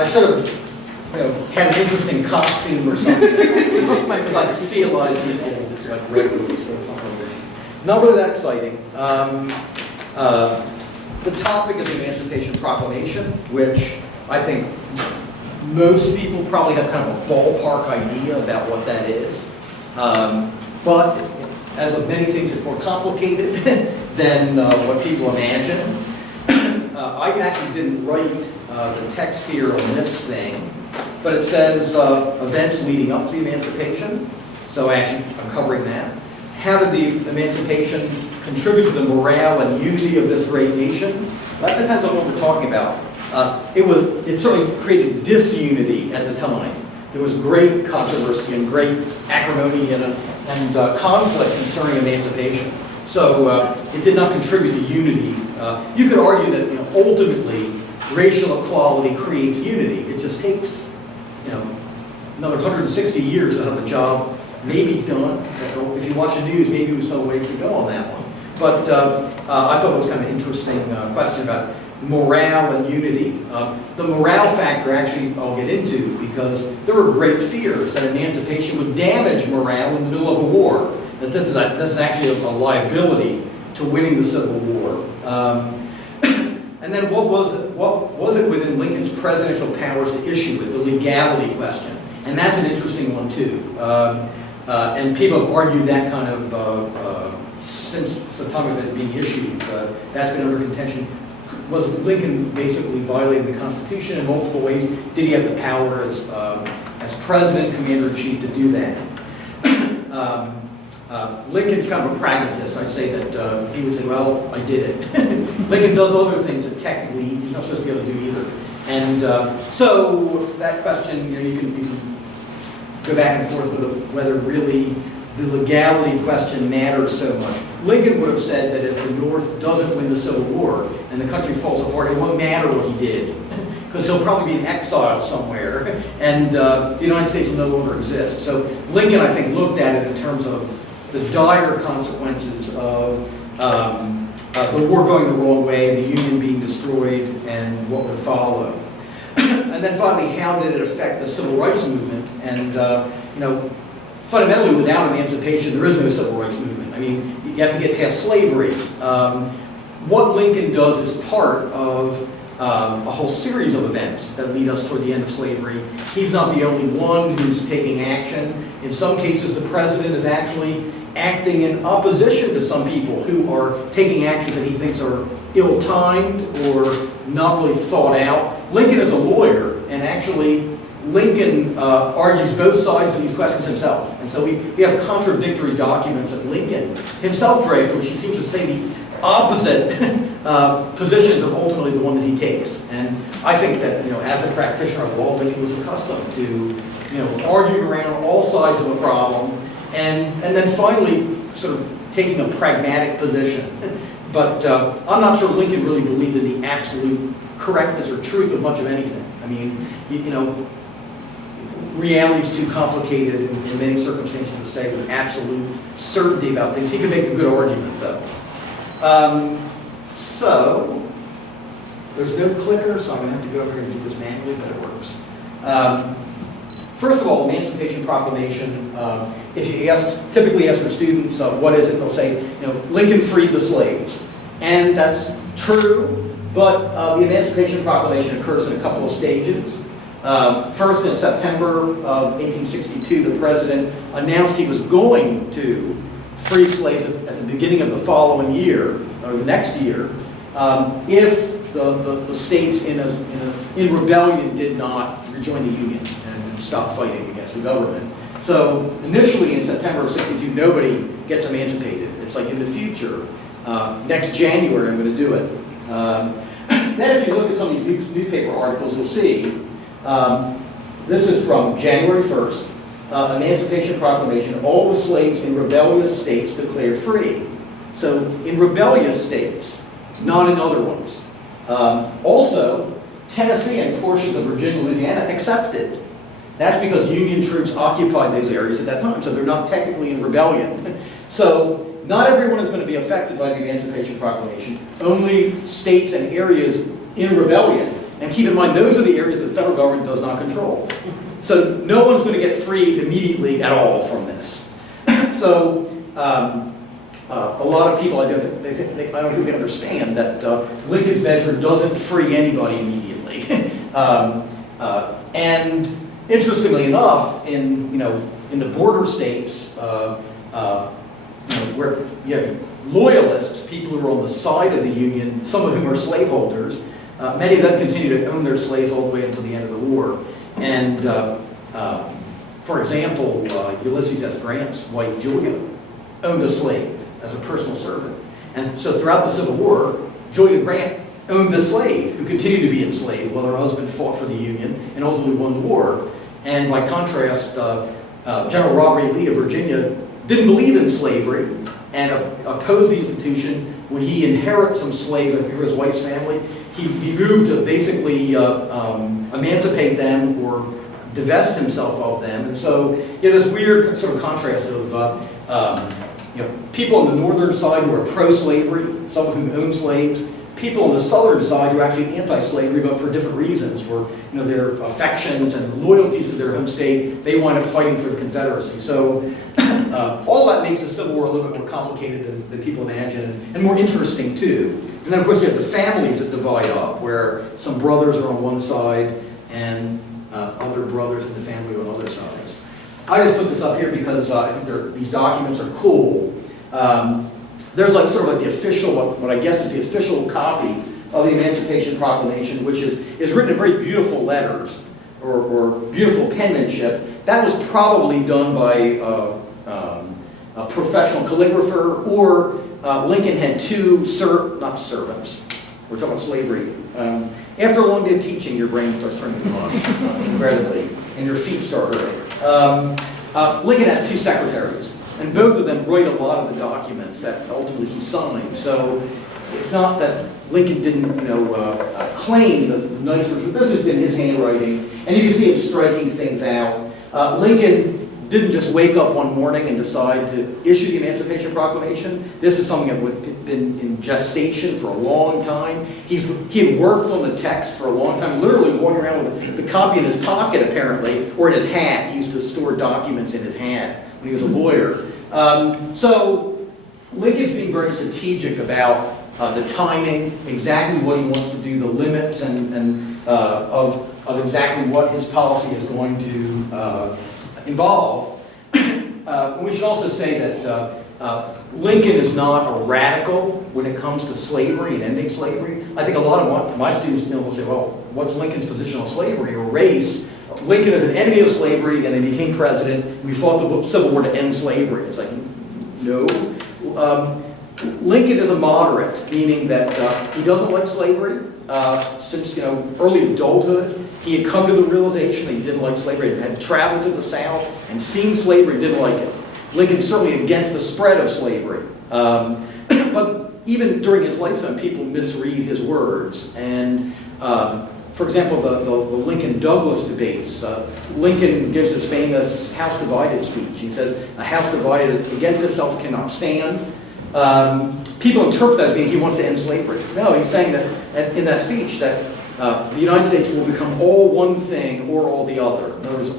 I should have, had an interesting costume or something. Because I see a lot of people like regularly, so it's not really that exciting. The topic is the Emancipation Proclamation, which I think most people probably have kind of a ballpark idea about what that is. But as of many things, it's more complicated than what people imagine. I actually didn't write the text here on this thing, but it says events leading up to the emancipation. So actually, I'm covering that. How did the emancipation contribute to the morale and unity of this great nation? That depends on what we're talking about. It certainly created disunity at the time. There was great controversy and great acrimony and conflict concerning emancipation. So it did not contribute to unity. You could argue that ultimately racial equality creates unity. It just takes another 160 years to have the job maybe done. If you watch the news, maybe we still have ways to go on that one. But I thought it was kind of an interesting question about morale and unity. The morale factor actually I'll get into because there were great fears that emancipation would damage morale in the middle of a war. That this is actually a liability to winning the Civil War. And then what was it within Lincoln's presidential powers to issue it, the legality question? And that's an interesting one too. And people have argued that kind of since the time of it being issued. That's been under contention. Was Lincoln basically violating the Constitution in multiple ways? Did he have the power as president, commander-in-chief to do that? Lincoln's kind of a pragmatist. I'd say that he would say, well, I did it. Lincoln does other things that technically he's not supposed to be able to do either. And so that question, you can go back and forth with whether really the legality question matters so much. Lincoln would have said that if the North doesn't win the Civil War and the country falls apart, it won't matter what he did, because he'll probably be in exile somewhere, and the United States will no longer exist. So Lincoln, I think, looked at it in terms of the dire consequences of the war going the wrong way, the Union being destroyed, and what would follow. And then finally, how did it affect the Civil Rights Movement? And fundamentally, without emancipation, there is no Civil Rights Movement. I mean, you have to get past slavery. What Lincoln does is part of a whole series of events that lead us toward the end of slavery. He's not the only one who's taking action. In some cases, the president is actually acting in opposition to some people who are taking actions that he thinks are ill-timed or not really thought out. Lincoln is a lawyer, and actually Lincoln argues both sides of these questions himself. And so we have contradictory documents that Lincoln himself drafted, which he seems to say the opposite positions of ultimately the one that he takes. And I think that, as a practitioner of law, Lincoln was accustomed to, arguing around all sides of a problem and then finally sort of taking a pragmatic position. But I'm not sure Lincoln really believed in the absolute correctness or truth of much of anything. I mean, reality is too complicated in many circumstances to say with absolute certainty about things. He could make a good argument, though. So, there's no clicker, so I'm going to have to go over here and do this manually, but it works. First of all, Emancipation Proclamation. If you typically ask your students, what is it? They'll say, Lincoln freed the slaves. And that's true, but the Emancipation Proclamation occurs in a couple of stages. First, in September of 1862, the president announced he was going to free slaves at the beginning of the following year, or the next year, if the states in rebellion did not rejoin the Union and stop fighting against the government. So initially in September of 62, nobody gets emancipated. It's like in the future, next January I'm going to do it. Then if you look at some of these newspaper articles, you'll see this is from January 1st, Emancipation Proclamation, all the slaves in rebellious states declared free. So in rebellious states, not in other ones. Also, Tennessee and portions of Virginia, Louisiana accepted. That's because Union troops occupied those areas at that time, so they're not technically in rebellion. So not everyone is going to be affected by the Emancipation Proclamation. Only states and areas in rebellion. And keep in mind, those are the areas that the federal government does not control. So no one's going to get freed immediately at all from this. So a lot of people, I don't think they understand that Lincoln's measure doesn't free anybody immediately. And interestingly enough, in the border states, where you have loyalists, people who are on the side of the Union, some of whom are slaveholders, many of them continue to own their slaves all the way until the end of the war. And for example, Ulysses S. Grant's wife, Julia, owned a slave as a personal servant. And so throughout the Civil War, Julia Grant owned a slave who continued to be enslaved while her husband fought for the Union and ultimately won the war. And by contrast, General Robert E. Lee of Virginia didn't believe in slavery and opposed the institution. When he inherited some slaves, I think through his wife's family, he moved to basically emancipate them or divest himself of them. And so you have this weird sort of contrast of people on the northern side who are pro-slavery, some of whom own slaves, people on the southern side who are actually anti-slavery, but for different reasons, for their affections and loyalties to their home state. They wind up fighting for the Confederacy. So all that makes the Civil War a little bit more complicated than people imagine, and more interesting too. And then of course you have the families that divide up, where some brothers are on one side and other brothers in the family are on other sides. I just put this up here because I think these documents are cool. There's like sort of like the official, what I guess is the official copy of the Emancipation Proclamation, which is written in very beautiful letters or beautiful penmanship. That was probably done by a professional calligrapher, or Lincoln had two not servants. We're talking about slavery. After a long day of teaching, your brain starts turning to mush, incredibly, and your feet start hurting. Lincoln has two secretaries, and both of them write a lot of the documents that ultimately he signed. So it's not that Lincoln didn't, claim the nice version. This is in his handwriting, and you can see him striking things out. Lincoln didn't just wake up one morning and decide to issue the Emancipation Proclamation. This is something that had been in gestation for a long time. He had worked on the text for a long time, literally walking around with the copy in his pocket, apparently, or in his hat. He used to store documents in his hat when he was a lawyer. So Lincoln's being very strategic about the timing, exactly what he wants to do, the limits of exactly what his policy is going to involve. And we should also say that Lincoln is not a radical when it comes to slavery and ending slavery. I think a lot of my students will say, well, what's Lincoln's position on slavery or race? Lincoln is an enemy of slavery, and then he became president. We fought the Civil War to end slavery. It's like, no. Lincoln is a moderate, meaning that he doesn't like slavery. Since early adulthood, he had come to the realization that he didn't like slavery. He had traveled to the South and seen slavery, didn't like it. Lincoln's certainly against the spread of slavery. But even during his lifetime, people misread his words. And for example, the Lincoln-Douglas debates, Lincoln gives his famous House Divided speech. He says, a house divided against itself cannot stand. People interpret that as being he wants to end slavery. No, he's saying that in that speech that the United States will become all one thing or all the other. In other words,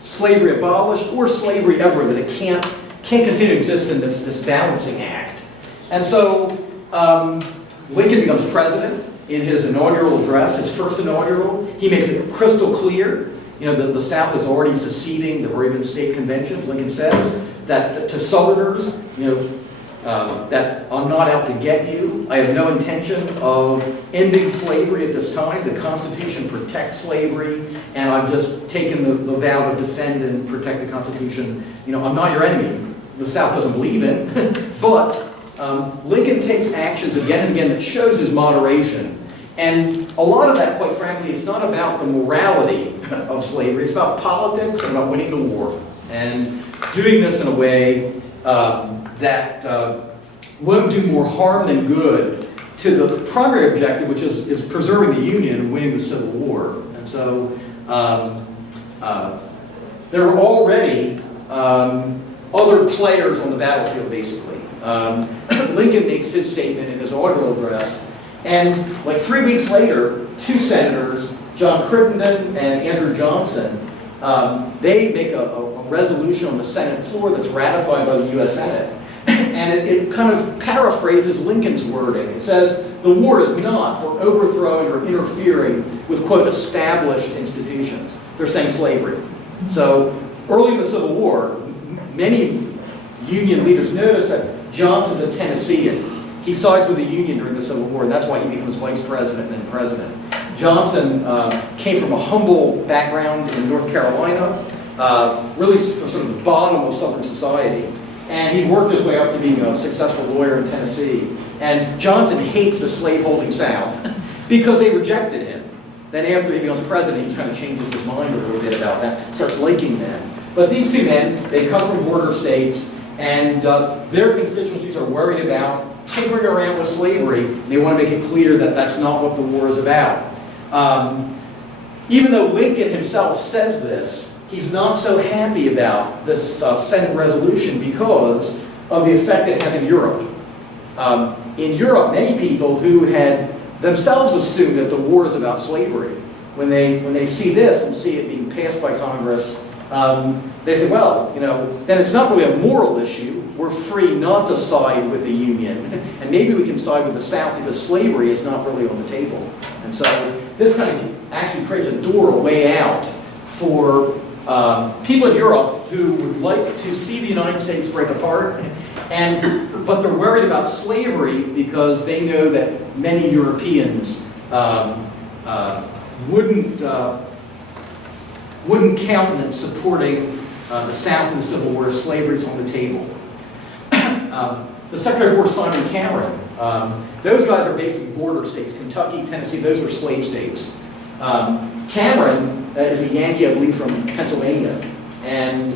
slavery abolished or slavery ever, that it can't continue to exist in this balancing act. And so Lincoln becomes president. In his inaugural address, his first inaugural, he makes it crystal clear. The South is already seceding. There have already been state conventions. Lincoln says that to Southerners, that I'm not out to get you. I have no intention of ending slavery at this time. The Constitution protects slavery, and I've just taken the vow to defend and protect the Constitution. I'm not your enemy. The South doesn't believe it, but Lincoln takes actions again and again that shows his moderation. And a lot of that, quite frankly, it's not about the morality of slavery. It's about politics and about winning the war. And doing this in a way that won't do more harm than good to the primary objective, which is preserving the Union and winning the Civil War. And so there are already other players on the battlefield, basically. Lincoln makes his statement in his inaugural address, And like 3 weeks later, two senators, John Crittenden and Andrew Johnson, they make a resolution on the Senate floor that's ratified by the US Senate. And it kind of paraphrases Lincoln's wording. It says, the war is not for overthrowing or interfering with, quote, established institutions. They're saying slavery. So early in the Civil War, many Union leaders noticed that Johnson's a Tennessean. He sides with the Union during the Civil War, and that's why he becomes vice president and then president. Johnson came from a humble background in North Carolina, really from sort of the bottom of Southern society. And he worked his way up to being a successful lawyer in Tennessee. And Johnson hates the slaveholding South because they rejected him. Then after he becomes president, he kind of changes his mind a little bit about that, starts liking them. But these two men, they come from border states, and their constituencies are worried about tinkering around with slavery, and they want to make it clear that that's not what the war is about. Even though Lincoln himself says this, he's not so happy about this Senate resolution because of the effect it has in Europe. In Europe, many people who had themselves assumed that the war is about slavery, when they see this and see it being passed by Congress, they say, well, you know, then it's not really a moral issue. We're free not to side with the Union. And maybe we can side with the South because slavery is not really on the table. And so this kind of actually creates a door, a way out for people in Europe who would like to see the United States break apart, but they're worried about slavery because they know that many Europeans wouldn't countenance supporting the South in the Civil War if slavery is on the table. The Secretary of War, Simon Cameron, those guys are basically border states. Kentucky, Tennessee, those are slave states. Cameron is a Yankee, I believe, from Pennsylvania. And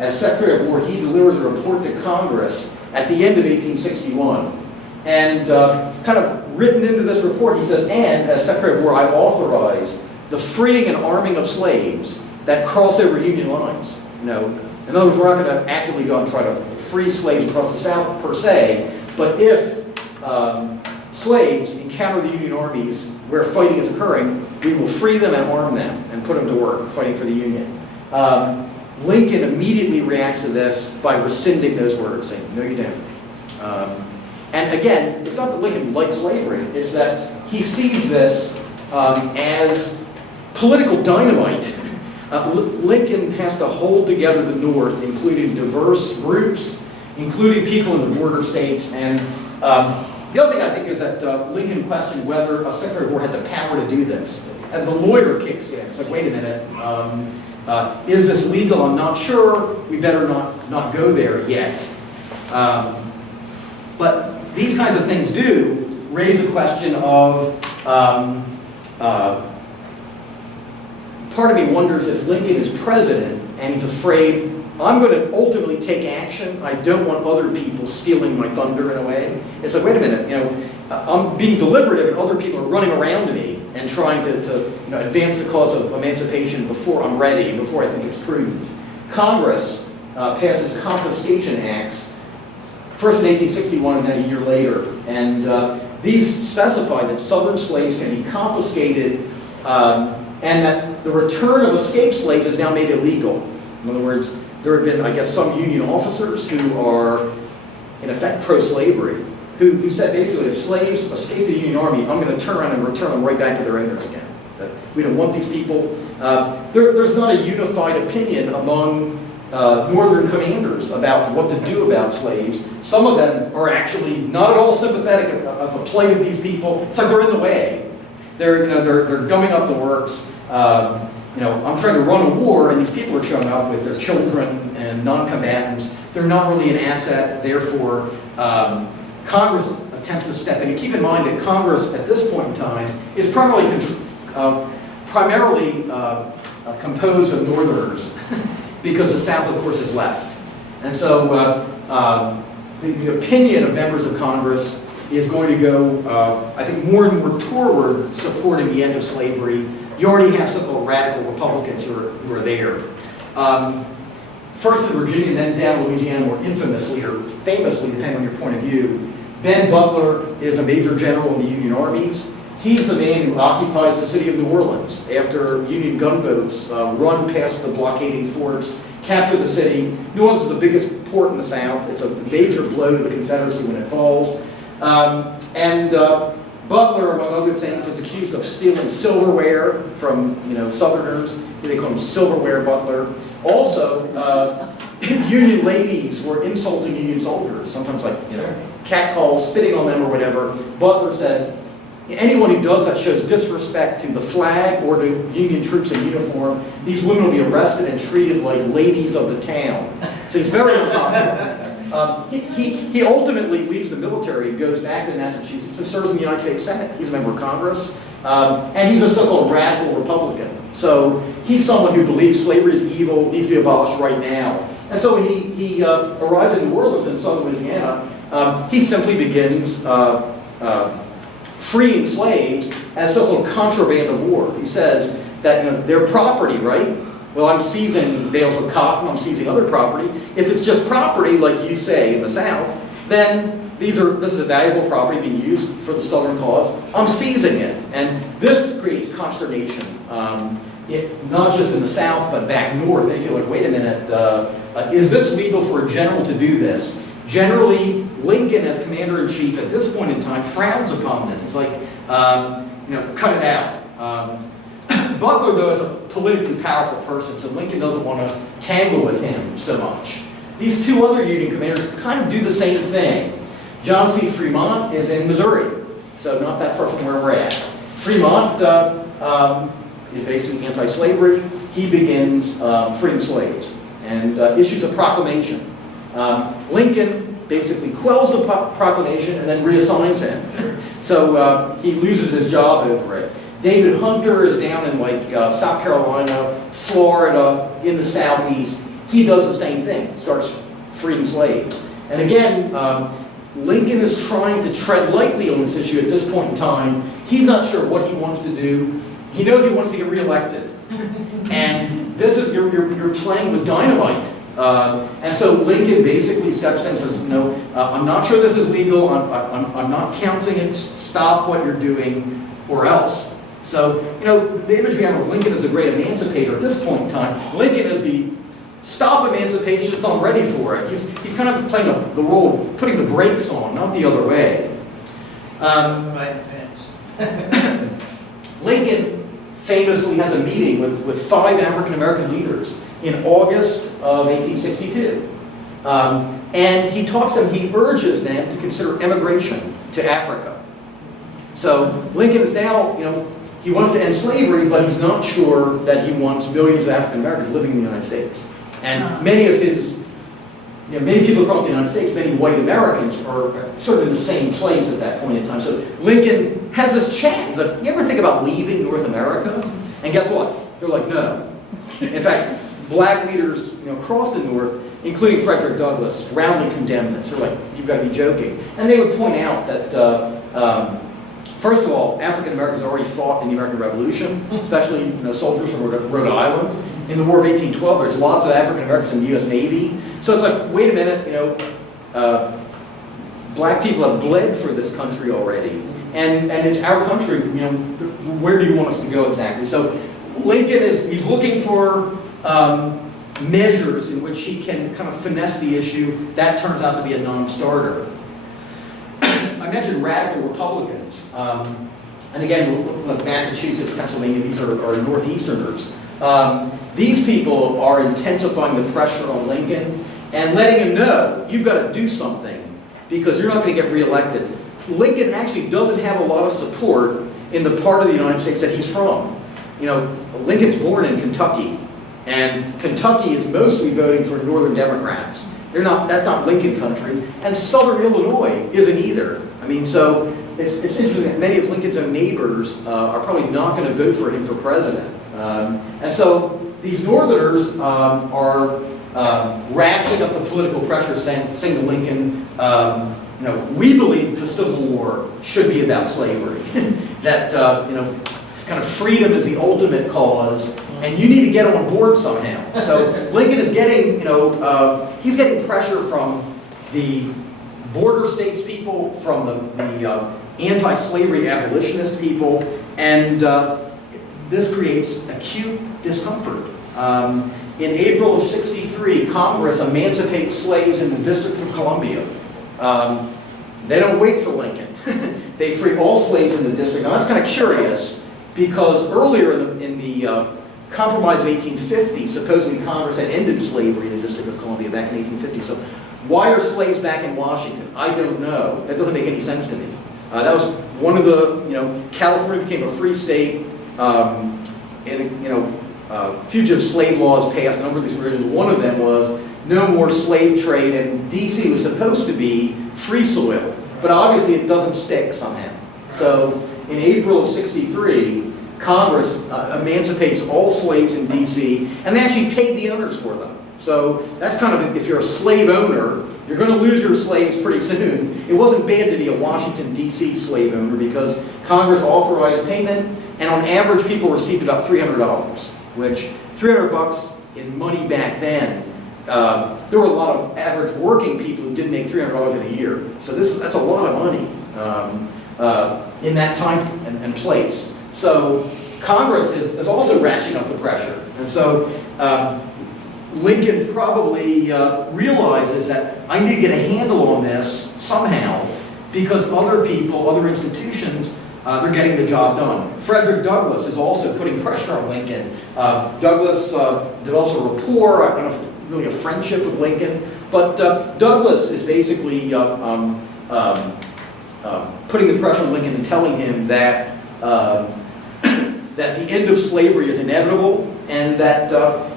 as Secretary of War, he delivers a report to Congress at the end of 1861. And kind of written into this report, he says, and as Secretary of War, I authorize the freeing and arming of slaves that cross over Union lines. You know, in other words, we're not going to actively go and try to free slaves across the South per se, but if slaves encounter the Union armies where fighting is occurring, we will free them and arm them and put them to work fighting for the Union. Lincoln immediately reacts to this by rescinding those words, saying, no, you don't. And again, it's not that Lincoln likes slavery, it's that he sees this as political dynamite. Lincoln has to hold together the North, including diverse groups, including people in the border states. And the other thing I think is that Lincoln questioned whether a Secretary of War had the power to do this. And the lawyer kicks in. It's like, wait a minute, is this legal? I'm not sure. We better not go there yet. But these kinds of things do raise a question of part of me wonders if Lincoln is president and he's afraid, I'm going to ultimately take action. I don't want other people stealing my thunder in a way. It's like, wait a minute, you know, I'm being deliberative and other people are running around me and trying to advance the cause of emancipation before I'm ready and before I think it's prudent. Congress passes confiscation acts, first in 1861 and then a year later. And these specify that Southern slaves can be confiscated and that the return of escaped slaves is now made illegal. In other words, there have been, I guess, some Union officers who are, in effect, pro-slavery, who said basically, if slaves escape the Union Army, I'm going to turn around and return them right back to their owners again. That we don't want these people. There's not a unified opinion among Northern commanders about what to do about slaves. Some of them are actually not at all sympathetic of the plight of these people. It's like they're in the way. They're gumming up the works. I'm trying to run a war, and these people are showing up with their children and non-combatants. They're not really an asset. Therefore, Congress attempts to step in. And keep in mind that Congress, at this point in time, is primarily composed of Northerners, because the South, of course, is left. And so the opinion of members of Congress is going to go, I think, more and more toward supporting the end of slavery. You already have so-called radical Republicans who are there. First in Virginia, and then down Louisiana, more infamously or famously, depending on your point of view, Ben Butler is a major general in the Union armies. He's the man who occupies the city of New Orleans after Union gunboats run past the blockading forts, capture the city. New Orleans is the biggest port in the South. It's a major blow to the Confederacy when it falls. Butler, among other things, is accused of stealing silverware from Southerners. They call him Silverware Butler. Also, Union ladies were insulting Union soldiers, sometimes like catcalls, spitting on them or whatever. Butler said, anyone who does that shows disrespect to the flag or to Union troops in uniform. These women will be arrested and treated like ladies of the town. So he's very unpopular. He ultimately leaves the military and goes back to Massachusetts and serves in the United States Senate. He's a member of Congress. And he's a so-called radical Republican. So he's someone who believes slavery is evil, needs to be abolished right now. And so when he arrives in New Orleans in southern Louisiana, he simply begins freeing slaves as so-called contraband of war. He says that their property, right? Well, I'm seizing bales of cotton, I'm seizing other property. If it's just property, like you say in the South, then this is a valuable property being used for the Southern cause. I'm seizing it. And this creates consternation, not just in the South, but back north. They feel like, wait a minute, is this legal for a general to do this? Generally, Lincoln, as commander-in-chief at this point in time, frowns upon this. It's like, cut it out. Butler, though, is a politically powerful person, so Lincoln doesn't want to tangle with him so much. These two other Union commanders kind of do the same thing. John C. Fremont is in Missouri, so not that far from where we're at. Fremont is basically anti-slavery. He begins freeing slaves and issues a proclamation. Lincoln basically quells the proclamation and then reassigns him. So he loses his job over it. David Hunter is down in South Carolina, Florida, in the Southeast. He does the same thing, starts freeing slaves. And again, Lincoln is trying to tread lightly on this issue at this point in time. He's not sure what he wants to do. He knows he wants to get reelected. And this is, you're playing with dynamite. And so Lincoln basically steps in and says, no, I'm not sure this is legal. I'm not counting it. Stop what you're doing or else. So, the image we have of Lincoln as a great emancipator at this point in time, Lincoln is the stop emancipation, it's all ready for it. He's kind of playing the role of putting the brakes on, not the other way. Lincoln famously has a meeting with 5 African-American leaders in August of 1862. And he talks to them, he urges them to consider emigration to Africa. So Lincoln is now, he wants to end slavery, but he's not sure that he wants millions of African Americans living in the United States. And many of his, many people across the United States, many white Americans are sort of in the same place at that point in time. So Lincoln has this chat. He's like, you ever think about leaving North America? And guess what? They're like, no. In fact, black leaders, across the North, including Frederick Douglass, roundly condemned this. They're like, you've got to be joking. And they would point out that first of all, African Americans already fought in the American Revolution, especially soldiers from Rhode Island. In the War of 1812, there's lots of African Americans in the U.S. Navy. So it's like, wait a minute, black people have bled for this country already, and it's our country. Where do you want us to go exactly? So Lincoln he's looking for measures in which he can kind of finesse the issue. That turns out to be a non-starter. I mentioned radical Republicans, and again, Massachusetts, Pennsylvania, these are Northeasterners. These people are intensifying the pressure on Lincoln and letting him know, you've got to do something because you're not going to get reelected. Lincoln actually doesn't have a lot of support in the part of the United States that he's from. Lincoln's born in Kentucky, and Kentucky is mostly voting for Northern Democrats. That's not Lincoln country, and Southern Illinois isn't either. So it's interesting that many of Lincoln's own neighbors are probably not going to vote for him for president. And so these Northerners are ratcheting up the political pressure, saying to Lincoln, we believe the Civil War should be about slavery. That kind of freedom is the ultimate cause, and you need to get on board somehow. So Lincoln is getting, he's getting pressure from the border states people, from the anti-slavery abolitionist people, and this creates acute discomfort. In April of '63, Congress emancipates slaves in the District of Columbia. They don't wait for Lincoln. They free all slaves in the district. Now that's kind of curious, because earlier in the Compromise of 1850, supposedly Congress had ended slavery in the District of Columbia back in 1850. So why are slaves back in Washington? I don't know. That doesn't make any sense to me. That was one of the, California became a free state, and, fugitive slave laws passed, a number of these provisions. One of them was no more slave trade, and D.C. was supposed to be free soil, but obviously it doesn't stick somehow. So in April of '63, Congress emancipates all slaves in D.C., and they actually paid the owners for them. So that's kind of, if you're a slave owner, you're going to lose your slaves pretty soon. It wasn't bad to be a Washington, D.C. slave owner, because Congress authorized payment, and on average people received about $300, which $300 in money back then, there were a lot of average working people who didn't make $300 in a year. So that's a lot of money in that time and place. So Congress is also ratcheting up the pressure. And so Lincoln probably realizes that I need to get a handle on this somehow, because other people, other institutions, they're getting the job done. Frederick Douglass is also putting pressure on Lincoln. Douglass develops a rapport, I don't know if really a friendship with Lincoln, but Douglass is basically putting the pressure on Lincoln and telling him that that the end of slavery is inevitable, and that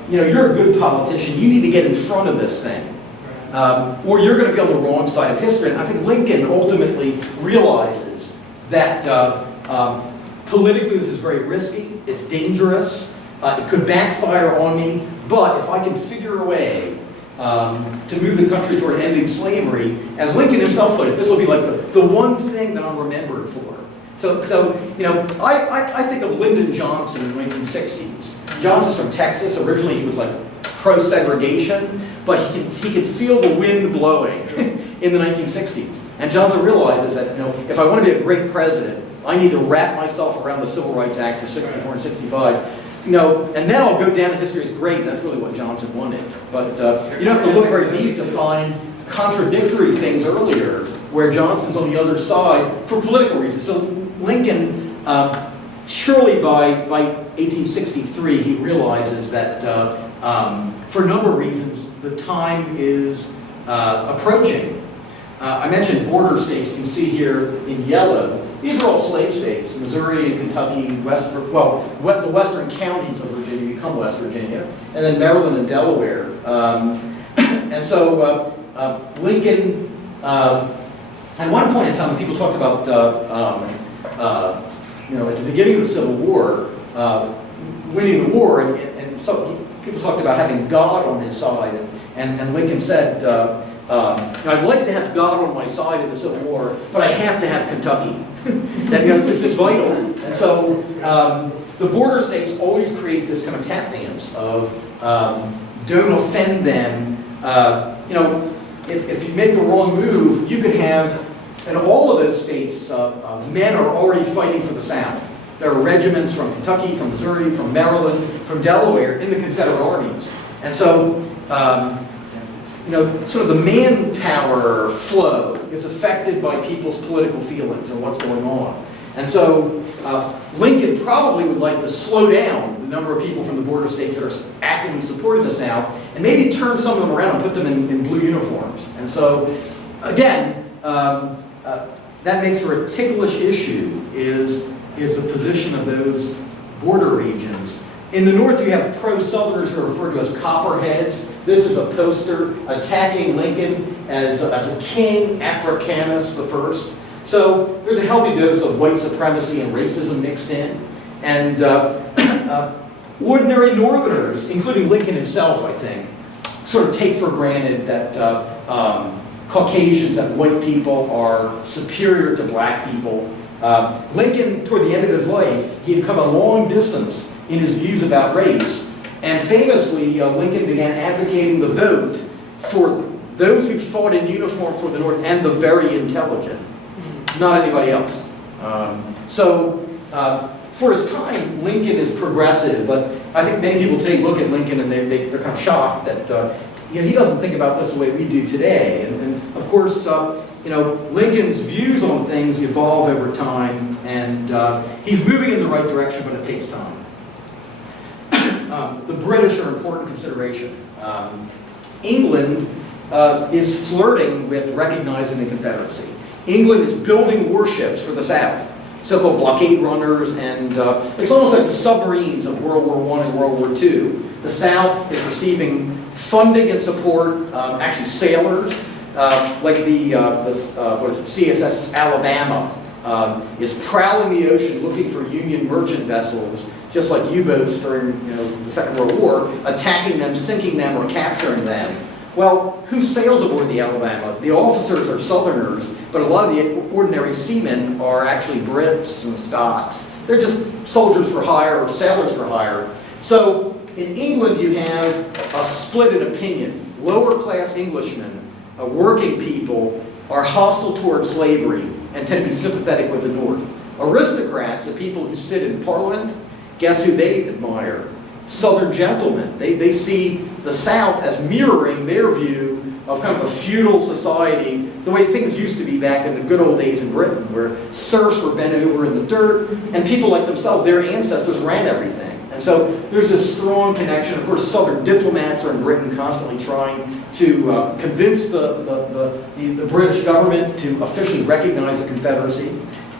you're a good politician, you need to get in front of this thing, or you're going to be on the wrong side of history. And I think Lincoln ultimately realizes that politically this is very risky, it's dangerous, it could backfire on me, but if I can figure a way to move the country toward ending slavery, as Lincoln himself put it, this will be like the one thing that I'm remembered for. So I think of Lyndon Johnson in the 1960s. Johnson's from Texas. Originally he was like pro-segregation, but he could feel the wind blowing in the 1960s. And Johnson realizes that if I want to be a great president, I need to wrap myself around the Civil Rights Acts of '64 and '65. And then I'll go down in history as great. That's really what Johnson wanted. But you don't have to look very deep to find contradictory things earlier, where Johnson's on the other side for political reasons. So Lincoln, surely by 1863, he realizes that for a number of reasons, the time is approaching. I mentioned border states. You can see here in yellow. These are all slave states: Missouri and Kentucky, the western counties of Virginia become West Virginia, and then Maryland and Delaware. And so Lincoln, at one point in time, people talked about, at the beginning of the Civil War, winning the war, and so people talked about having God on his side, and Lincoln said, I'd like to have God on my side in the Civil War, but I have to have Kentucky. This is vital. And so the border states always create this kind of tap dance of don't offend them. If you make the wrong move, you could have, in all of those states, men are already fighting for the South. There are regiments from Kentucky, from Missouri, from Maryland, from Delaware in the Confederate armies. And so, sort of the manpower flow is affected by people's political feelings and what's going on. And so Lincoln probably would like to slow down the number of people from the border states that are actively supporting the South, and maybe turn some of them around and put them in blue uniforms. And so, again, that makes for a ticklish issue, is the position of those border regions. In the North, you have pro-Southerners who are referred to as Copperheads. This is a poster attacking Lincoln as a king, Africanus I. So there's a healthy dose of white supremacy and racism mixed in. And ordinary Northerners, including Lincoln himself, I think, sort of take for granted that Caucasians, that white people are superior to black people. Lincoln, toward the end of his life, he had come a long distance in his views about race. And famously, Lincoln began advocating the vote for those who fought in uniform for the North and the very intelligent, not anybody else. For his time, Lincoln is progressive, but I think many people today look at Lincoln and they're kind of shocked that he doesn't think about this the way we do today. And of course, Lincoln's views on things evolve over time, and he's moving in the right direction, but it takes time. The British are an important consideration. England is flirting with recognizing the Confederacy. England is building warships for the South, so-called blockade runners, and it's almost like the submarines of World War I and World War II. The South is receiving funding and support, actually sailors, like the CSS Alabama is prowling the ocean looking for Union merchant vessels, just like U-boats during the Second World War, attacking them, sinking them, or capturing them. Well, who sails aboard the Alabama? The officers are Southerners, but a lot of the ordinary seamen are actually Brits and Scots. They're just soldiers for hire or sailors for hire. So in England, you have a split in opinion. Lower class Englishmen, working people, are hostile toward slavery and tend to be sympathetic with the North. Aristocrats, the people who sit in Parliament, guess who they admire? Southern gentlemen. They see the South as mirroring their view of kind of a feudal society, the way things used to be back in the good old days in Britain, where serfs were bent over in the dirt, and people like themselves, their ancestors, ran everything. And so there's this strong connection. Of course, Southern diplomats are in Britain constantly trying to convince the British government to officially recognize the Confederacy,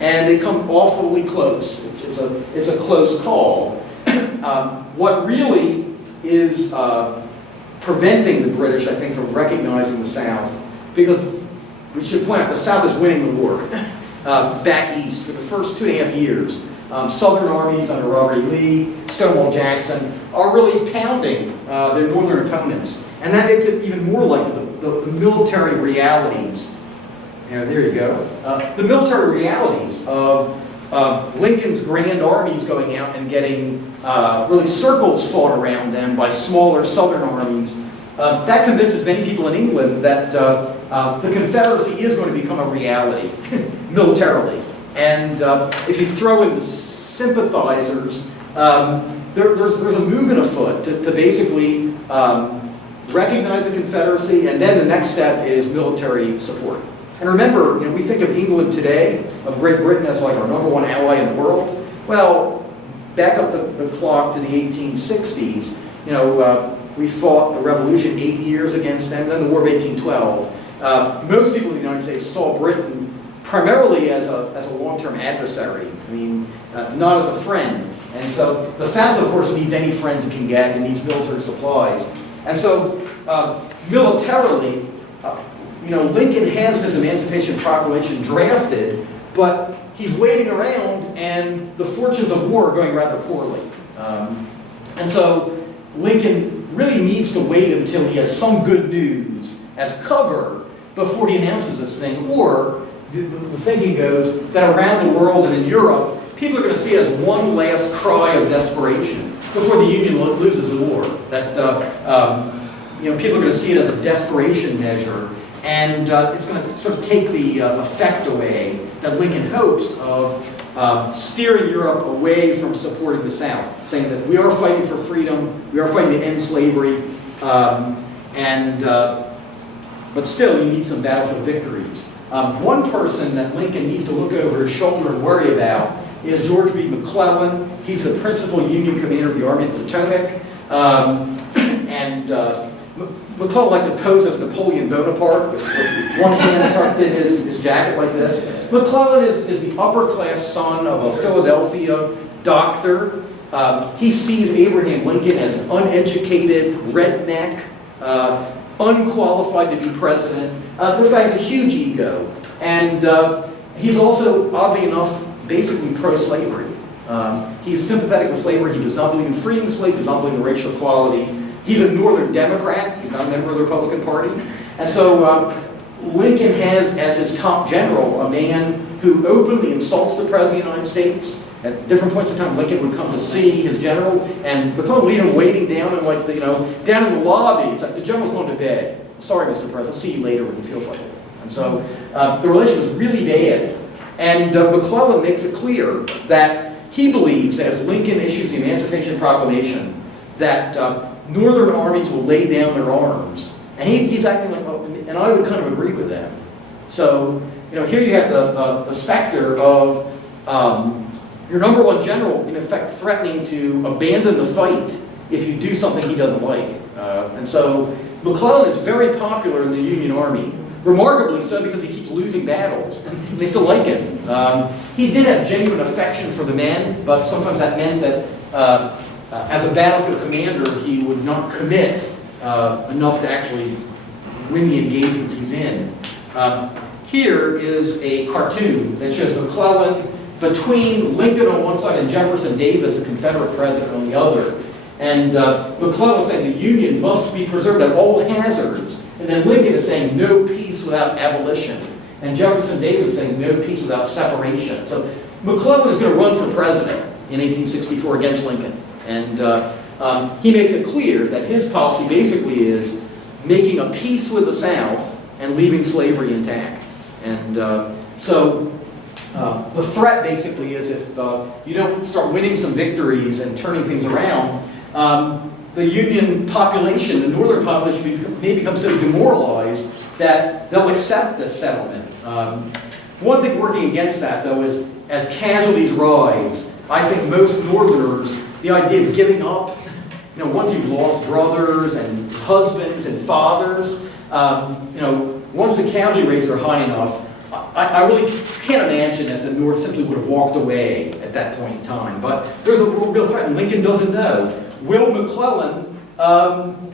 and they come awfully close. It's a close call. What really is preventing the British, I think, from recognizing the South, because we should point out the South is winning the war back east for the first 2.5 years. Southern armies under Robert E. Lee, Stonewall Jackson are really pounding their northern opponents. And that makes it even more like the military realities. There you go. The military realities of Lincoln's grand armies going out and getting really circles fought around them by smaller Southern armies. That convinces many people in England that the Confederacy is going to become a reality militarily. And if you throw in the sympathizers, there's a movement afoot to basically recognize the Confederacy, and then the next step is military support. And remember, we think of England today, of Great Britain as like our '1 ally in the world. Well, back up the clock to the 1860s, we fought the Revolution 8 years against them, then the War of 1812. Most people in the United States saw Britain primarily as a long-term adversary, not as a friend. And so the South, of course, needs any friends it can get. It needs military supplies. And so militarily, Lincoln has his Emancipation Proclamation drafted, but he's waiting around, and the fortunes of war are going rather poorly. And so Lincoln really needs to wait until he has some good news as cover before he announces this thing, or the thinking goes that around the world and in Europe, people are going to see it as one last cry of desperation before the Union loses the war. That people are going to see it as a desperation measure, and it's going to sort of take the effect away that Lincoln hopes of steering Europe away from supporting the South, saying that we are fighting for freedom, we are fighting to end slavery, but still you need some battlefield victories. One person that Lincoln needs to look over his shoulder and worry about is George B. McClellan. He's the principal Union commander of the Army of the Potomac. McClellan liked to pose as Napoleon Bonaparte with one hand tucked in his jacket like this. McClellan is the upper-class son of a Philadelphia doctor. He sees Abraham Lincoln as an uneducated redneck, unqualified to be president. This guy has a huge ego, and he's also, oddly enough, basically pro-slavery. He's sympathetic with slavery. He does not believe in freeing slaves. Does not believe in racial equality. He's a Northern Democrat. He's not a member of the Republican Party. And so Lincoln has as his top general a man who openly insults the President of the United States. At different points in time, Lincoln would come to see his general, and McClellan would leave him waiting down in down in the lobby. It's like the general's going to bed. sorry, Mr. President, I'll see you later when he feels like it. And so the relation was really bad. And McClellan makes it clear that he believes that if Lincoln issues the Emancipation Proclamation, that Northern armies will lay down their arms. And he's acting like, well, and I would kind of agree with that. So, here you have the specter of your number one general, in effect, threatening to abandon the fight if you do something he doesn't like. And so McClellan is very popular in the Union Army, remarkably so because he keeps losing battles. And they still like him. He did have genuine affection for the men, but sometimes that meant that as a battlefield commander, he would not commit enough to actually win the engagements he's in. Here is a cartoon that shows McClellan between Lincoln on one side and Jefferson Davis, the Confederate president, on the other. And McClellan saying the Union must be preserved at all hazards. And then Lincoln is saying no peace without abolition. And Jefferson Davis is saying no peace without separation. So McClellan is going to run for president in 1864 against Lincoln. And he makes it clear that his policy basically is making a peace with the South and leaving slavery intact. And so the threat basically is if you don't start winning some victories and turning things around, the Union population, the Northern population, may become so demoralized that they'll accept this settlement. One thing working against that, though, is as casualties rise, I think most Northerners, the idea of giving up, once you've lost brothers and husbands and fathers, once the casualty rates are high enough, I really can't imagine that the North simply would have walked away at that point in time. But there's a real threat, and Lincoln doesn't know. Will McClellan,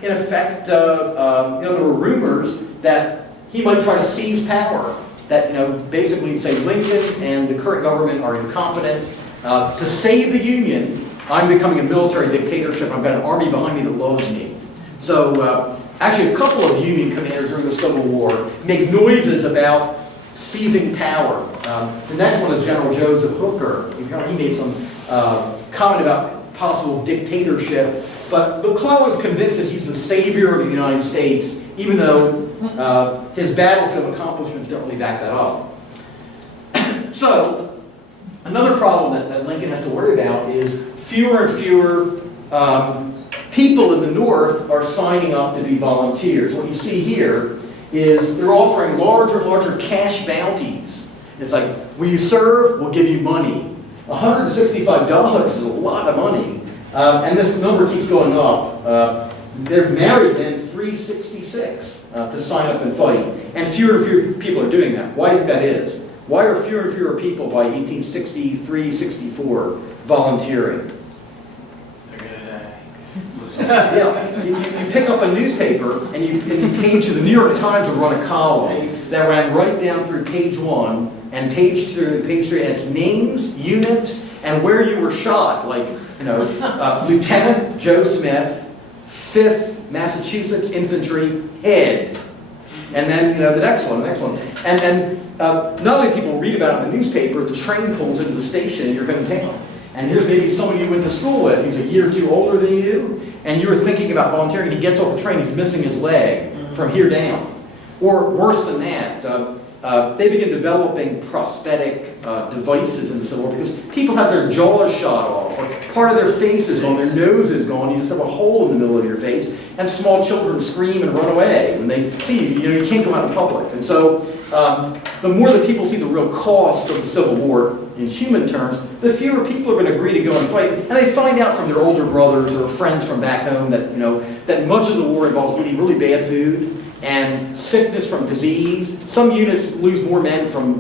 in effect, there were rumors that he might try to seize power. That, basically say Lincoln and the current government are incompetent. To save the Union, I'm becoming a military dictatorship. I've got an army behind me that loves me. So actually a couple of Union commanders during the Civil War make noises about seizing power. The next one is General Joseph Hooker. He made some comment about possible dictatorship. But McClellan's convinced that he's the savior of the United States, even though his battlefield accomplishments don't really back that up. So another problem that Lincoln has to worry about is fewer and fewer people in the North are signing up to be volunteers. What you see here is they're offering larger and larger cash bounties. It's like, will you serve? We'll give you money. $165 is a lot of money. And this number keeps going up. They're married men, 366 to sign up and fight. And fewer people are doing that. Why do you think that is? Why are fewer and fewer people by 1863, 64 volunteering? Yeah, you pick up a newspaper and you page to the New York Times will run a column that ran right down through page 1 and page 3, and it's names, units, and where you were shot. Like, Lieutenant Joe Smith, 5th Massachusetts Infantry, head. And then, the next one. And then not only people read about it in the newspaper, the train pulls into the station in your hometown. And here's maybe someone you went to school with, he's a year or two older than you, and you were thinking about volunteering, he gets off the train, he's missing his leg from here down. Or worse than that, they begin developing prosthetic devices in the Civil War because people have their jaws shot off, or part of their face is gone, their nose is gone, you just have a hole in the middle of your face, and small children scream and run away when they see you. You can't go out in public. And so the more that people see the real cost of the Civil War in human terms, the fewer people are going to agree to go and fight. And they find out from their older brothers or friends from back home that, that much of the war involves eating really bad food and sickness from disease. Some units lose more men from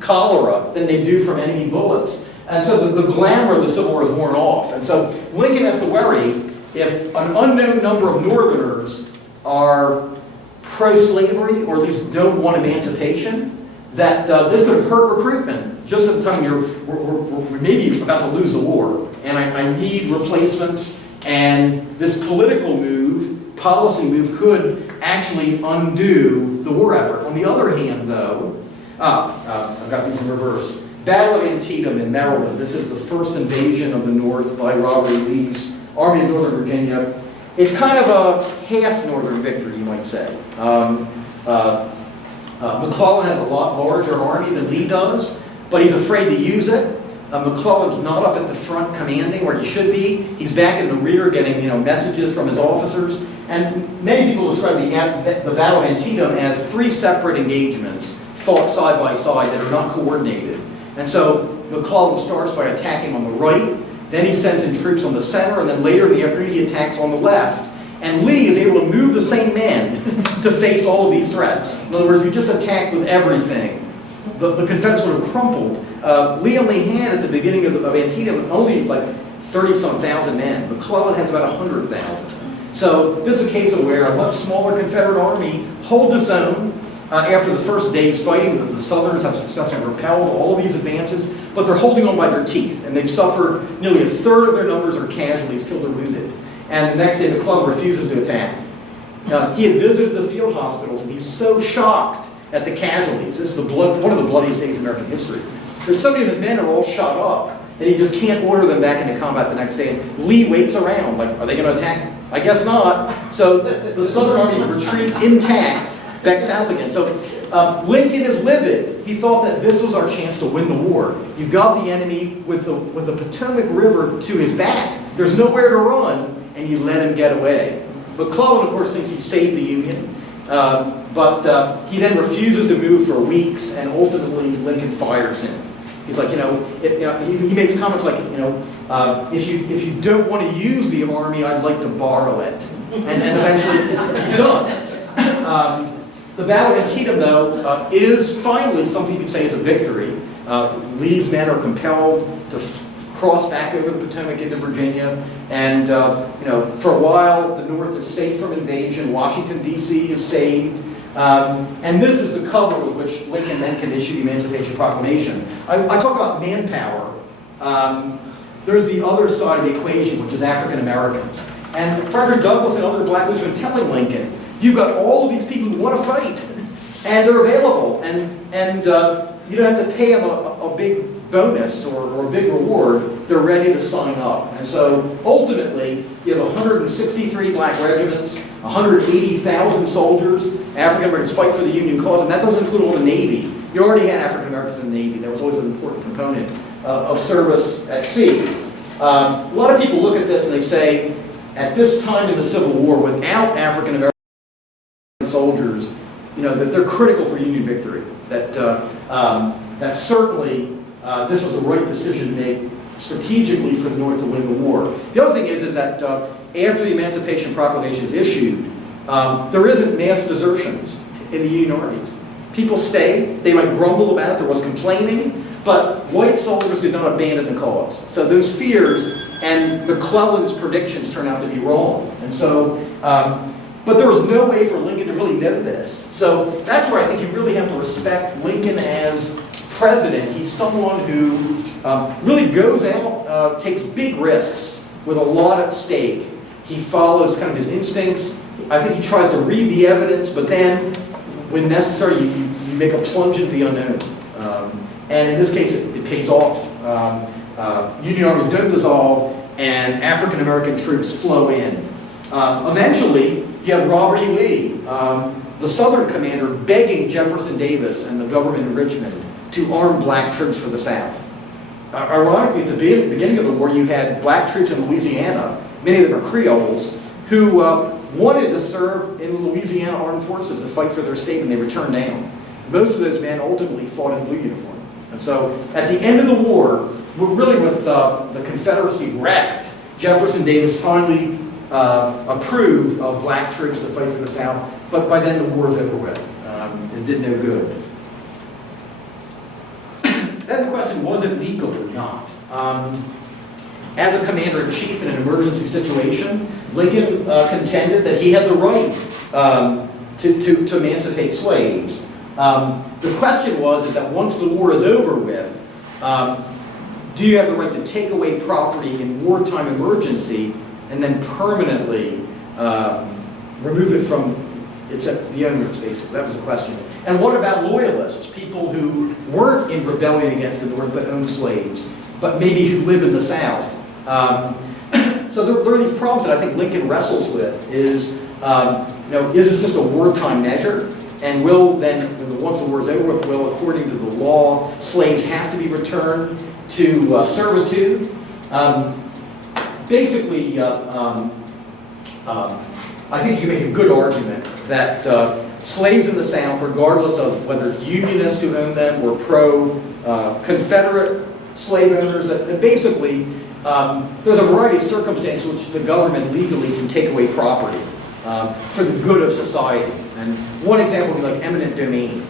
cholera than they do from enemy bullets. And so the glamour of the Civil War is worn off. And so Lincoln has to worry if an unknown number of Northerners are pro-slavery or at least don't want emancipation, that this could hurt recruitment just at the time we're maybe about to lose the war. And I need replacements, and this political move, policy move, could actually undo the war effort. On the other hand, though, I've got these in reverse. Battle of Antietam in Maryland. This is the first invasion of the North by Robert E. Lee's Army of Northern Virginia. It's kind of a half Northern victory, you might say. McClellan has a lot larger army than Lee does, but he's afraid to use it. McClellan's not up at the front commanding where he should be. He's back in the rear getting messages from his officers. And many people describe the Battle of Antietam as 3 separate engagements fought side by side that are not coordinated. And so McClellan starts by attacking on the right, then he sends in troops on the center, and then later in the afternoon he attacks on the left. And Lee is able to move the same men to face all of these threats. In other words, if you just attacked with everything, the Confederates would have crumpled. Lee only had, at the beginning of Antietam, only like 30-some thousand men. McClellan has about 100,000. So this is a case of where a much smaller Confederate army holds its own. After the first day's fighting, the Southerners have successfully repelled all of these advances, but they're holding on by their teeth, and they've suffered nearly a third of their numbers are casualties, killed or wounded. And the next day, McClellan refuses to attack. He had visited the field hospitals, and he's so shocked at the casualties. This is one of the bloodiest days in American history. There's so many of his men are all shot up that he just can't order them back into combat the next day. And Lee waits around, like, are they going to attack? I guess not. So the Southern Army retreats intact back south again. So Lincoln is livid. He thought that this was our chance to win the war. You've got the enemy with the Potomac River to his back. There's nowhere to run, and you let him get away. McClellan, of course, thinks he saved the Union. But he then refuses to move for weeks, and ultimately Lincoln fires him. He's like, he makes comments like, if you don't want to use the army, I'd like to borrow it. And eventually it's done. The Battle of Antietam, though, is finally something you could say is a victory. Lee's men are compelled to cross back over the Potomac into Virginia, and for a while the North is safe from invasion. Washington, D.C. is saved, and this is the cover with which Lincoln then can issue the Emancipation Proclamation. I talk about manpower. There's the other side of the equation, which is African Americans. And Frederick Douglass and other black leaders have been telling Lincoln, you've got all of these people who want to fight, and they're available, and you don't have to pay them a big bonus or a big reward. They're ready to sign up. And so ultimately, you have 163 black regiments, 180,000 soldiers. African Americans fight for the Union cause, and that doesn't include all the Navy. You already had African Americans in the Navy. That was always an important component of service at sea. A lot of people look at this and they say, at this time in the Civil War, without African American soldiers, that they're critical for Union victory. That certainly this was the right decision to make strategically for the North to win the war. The other thing is that after the Emancipation Proclamation is issued, there isn't mass desertions in the Union armies. People stayed. They might grumble about it. There was complaining, but white soldiers did not abandon the cause. So those fears and McClellan's predictions turned out to be wrong. And so, but there was no way for Lincoln to really know this. So that's where I think you really have to respect Lincoln as president. He's someone who really goes out, takes big risks with a lot at stake. He follows kind of his instincts. I think he tries to read the evidence, but then, when necessary, you make a plunge into the unknown. And in this case, it pays off. Union armies don't dissolve, and African American troops flow in. Eventually, you have Robert E. Lee, the Southern commander, begging Jefferson Davis and the government in Richmond to arm black troops for the South. Ironically, at the beginning of the war, you had black troops in Louisiana, many of them are Creoles, who wanted to serve in the Louisiana Armed Forces to fight for their state, and they were turned down. Most of those men ultimately fought in blue uniform. And so, at the end of the war, really with the Confederacy wrecked, Jefferson Davis finally approved of black troops to fight for the South, but by then the war was over with. It did no good. Then the question, was it legal or not? As a commander-in-chief in an emergency situation, Lincoln contended that he had the right to emancipate slaves. The question was that once the war is over with, do you have the right to take away property in wartime emergency and then permanently remove it from the owners, basically? That was the question. And what about loyalists, people who weren't in rebellion against the North but owned slaves, but maybe who live in the South? So there are these problems that I think Lincoln wrestles with. Is is this just a wartime measure? And will then, once the war is over with, will, according to the law, slaves have to be returned to servitude? Basically, I think you make a good argument that slaves in the South, regardless of whether it's Unionists who own them or pro-Confederate slave owners, that basically there's a variety of circumstances in which the government legally can take away property for the good of society. And one example would be like eminent domain.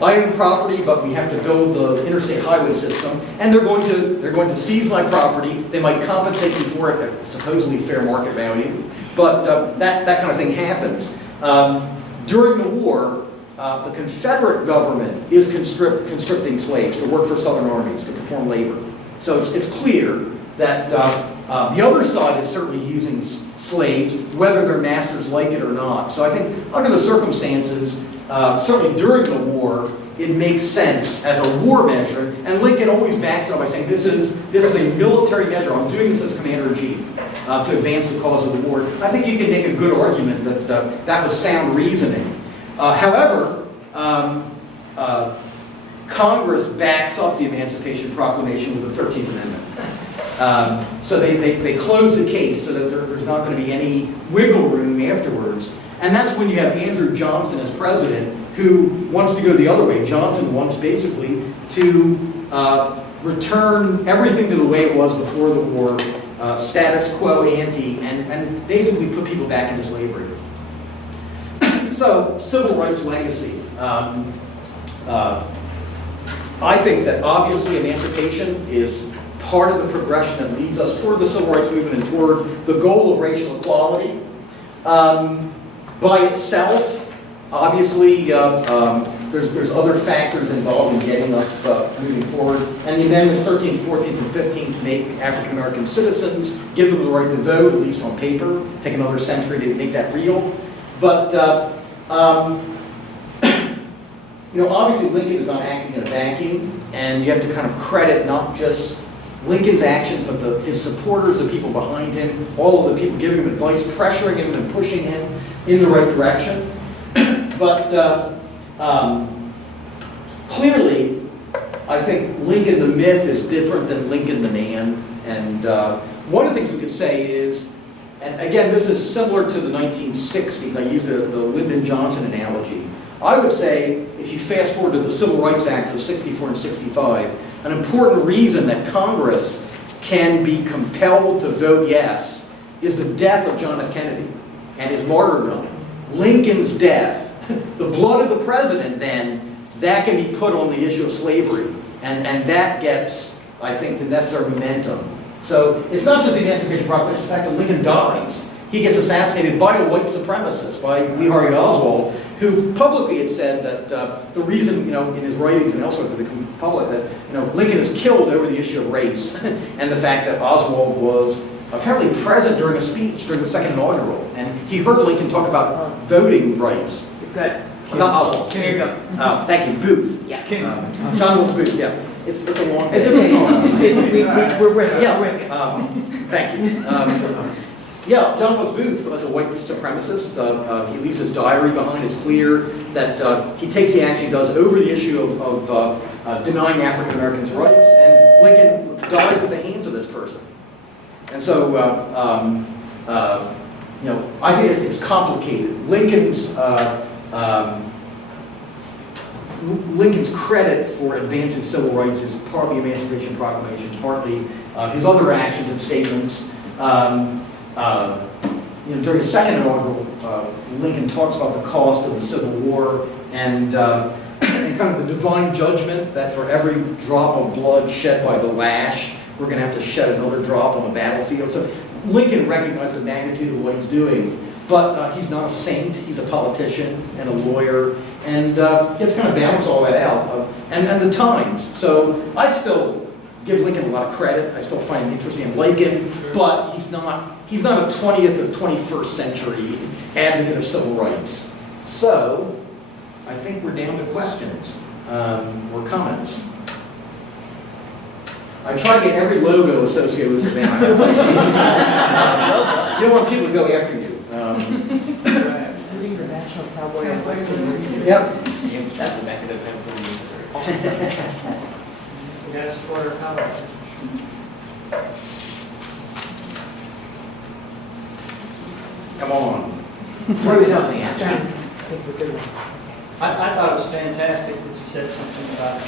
I own property, but we have to build the interstate highway system, and they're going to seize my property. They might compensate me for it at supposedly fair market value, but that kind of thing happens. During the war, the Confederate government is conscripting slaves to work for Southern armies, to perform labor. So it's clear that the other side is certainly using slaves, whether their masters like it or not. So I think under the circumstances, certainly during the war, it makes sense as a war measure, and Lincoln always backs it up by saying this is a military measure. I'm doing this as Commander-in-Chief to advance the cause of the war. I think you can make a good argument that that was sound reasoning. However, Congress backs up the Emancipation Proclamation with the 13th Amendment. So they close the case so that there's not going to be any wiggle room afterwards. And that's when you have Andrew Johnson as president, who wants to go the other way. Johnson wants basically to return everything to the way it was before the war, status quo ante, and basically put people back into slavery. So, civil rights legacy. I think that obviously emancipation is part of the progression that leads us toward the civil rights movement and toward the goal of racial equality. By itself, obviously, there's other factors involved in getting us moving forward. And the amendments 13th, 14th, and 15th make African American citizens, give them the right to vote, at least on paper. Take another century to make that real. But obviously Lincoln is not acting in a vacuum, and you have to kind of credit not just Lincoln's actions, but his supporters, the people behind him, all of the people giving him advice, pressuring him and pushing him in the right direction. But clearly, I think Lincoln the myth is different than Lincoln the man. And one of the things we could say is, and again, this is similar to the 1960s. I used the Lyndon Johnson analogy. I would say, if you fast forward to the Civil Rights Acts of 64 and 65, an important reason that Congress can be compelled to vote yes is the death of John F. Kennedy and his martyrdom. Lincoln's death, the blood of the president then, that can be put on the issue of slavery. And that gets, I think, the necessary momentum. So it's not just the Emancipation Proclamation, the fact that Lincoln dies. He gets assassinated by a white supremacist, by Lee Harvey Oswald, who publicly had said that the reason, in his writings and elsewhere that become public, that Lincoln is killed over the issue of race, and the fact that Oswald was apparently present during a speech during the second inaugural, and he heard Lincoln talk about voting rights. Good. Not Oswald. Here you go. Thank you, Booth. Yeah. John Wilkes Booth. Yeah. It's a long. It's okay. We're with it. Yeah. We're with it. Thank you. Yeah, John Wilkes Booth was a white supremacist. He leaves his diary behind. It's clear that he takes the action he does over the issue of denying African Americans' rights, and Lincoln dies at the hands of this person. And so, I think it's complicated. Lincoln's credit for advancing civil rights is partly Emancipation Proclamation, partly his other actions and statements. During his second inaugural, Lincoln talks about the cost of the Civil War and kind of the divine judgment that for every drop of blood shed by the lash, we're going to have to shed another drop on the battlefield. So Lincoln recognized the magnitude of what he's doing, but he's not a saint. He's a politician and a lawyer, and he has to kind of balance all that out. And the times. So I still give Lincoln a lot of credit. I still find him interesting and like him, but he's not a 20th or 21st century advocate of civil rights. So I think we're down to questions or comments. I try to get every logo associated with Savannah. You don't want people to go after you. Including the National Cowboy and Western. Yep. That's awesome. We gotta support our college. Come on. Throw something at me. I think we're good. I thought it was fantastic that you said something about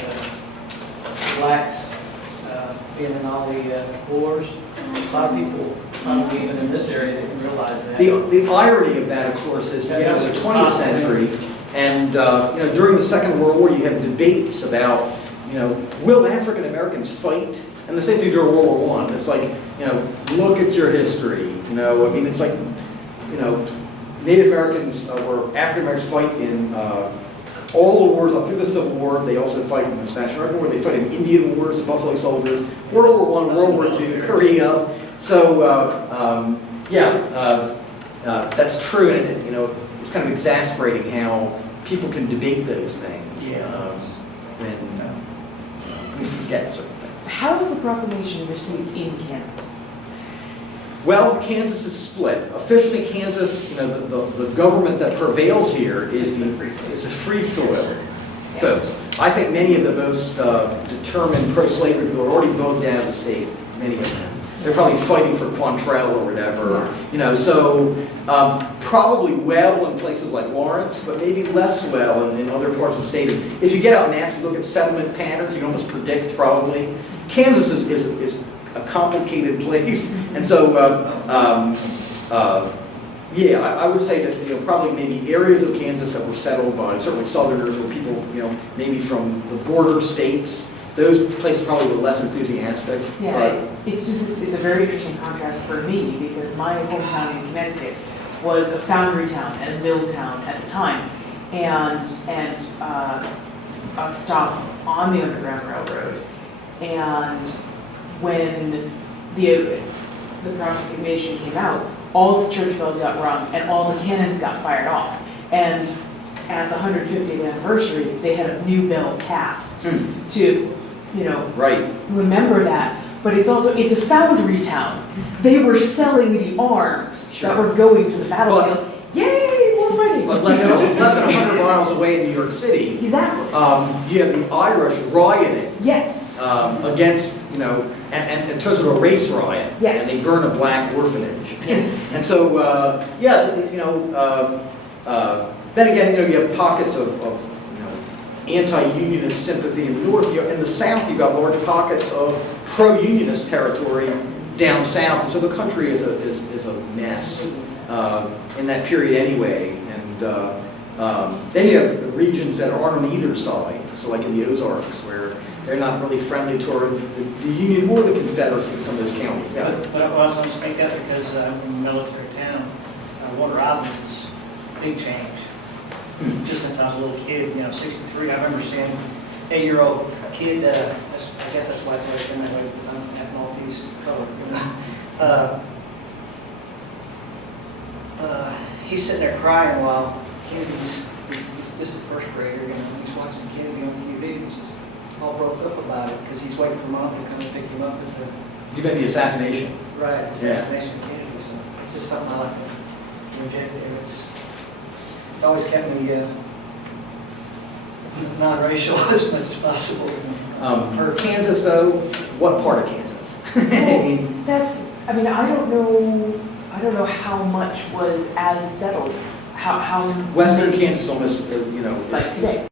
blacks being in all the wars. A lot of people, probably even in this area, didn't realize that. The irony of that, of course, is in the 20th century, and during the Second World War, you have debates about, will African Americans fight? And the same thing during World War I. It's like, look at your history. It's like, Native Americans or African Americans fight in all the wars up through the Civil War. They also fight in the Spanish American War. They fight in Indian Wars, the Buffalo Soldiers, World War I, World War II, Korea. So that's true, and it's kind of exasperating how people can debate those things when we forget certain things. How was the proclamation received in Kansas? Well, Kansas is split. Officially, Kansas, the government that prevails here is a free soil, folks. I think many of the most determined pro-slavery people are already voted down the state, many of them. They're probably fighting for Quantrell or whatever, so probably well in places like Lawrence, but maybe less well in other parts of the state. If you get out maps and look at settlement patterns, you can almost predict probably. Kansas is a complicated place, and so I would say that probably maybe areas of Kansas that were settled by certainly Southerners or people maybe from the border states. Those places probably were less enthusiastic. Yeah, it's a very interesting contrast for me because my hometown in Connecticut was a foundry town and a mill town at the time, and a stop on the Underground Railroad. And when the proclamation came out, all the church bells got rung and all the cannons got fired off. And at the 150th anniversary, they had a new bill passed to, remember that. But it's a foundry town. They were selling the arms that were going to the battlefields. Yay, more fighting! But less than 100 miles away in New York City, Exactly. You have the Irish rioting. Yes. Against, and in terms of a race riot. Yes. And they burn a black orphanage. Yes. And so, then again, you have pockets of anti-unionist sympathy in the north. In the south, you've got large pockets of pro-unionist territory down south. And so the country is a mess in that period anyway. And then you have the regions that aren't on either side. So like in the Ozarks, where they're not really friendly toward the Union or the Confederacy in some of those counties. Yeah. But I was going to speak up because I'm from a military town. Warner Robins is a big change. Just since I was a little kid, 63, I remember seeing an 8-year-old kid, I guess that's why it's always been that way, because I'm half Maltese color. He's sitting there crying while he's just a first grader, he's watching Kennedy on TV. He's just all broke up about it because he's waiting for Mom to come and pick him up at the... You meant the assassination. Right, assassination of Kennedy. So it's just something I like to interject there. It's always kept me non-racial as much as possible. Kansas, though, what part of Kansas? I don't know how much was as settled. How Western Kansas almost, like today.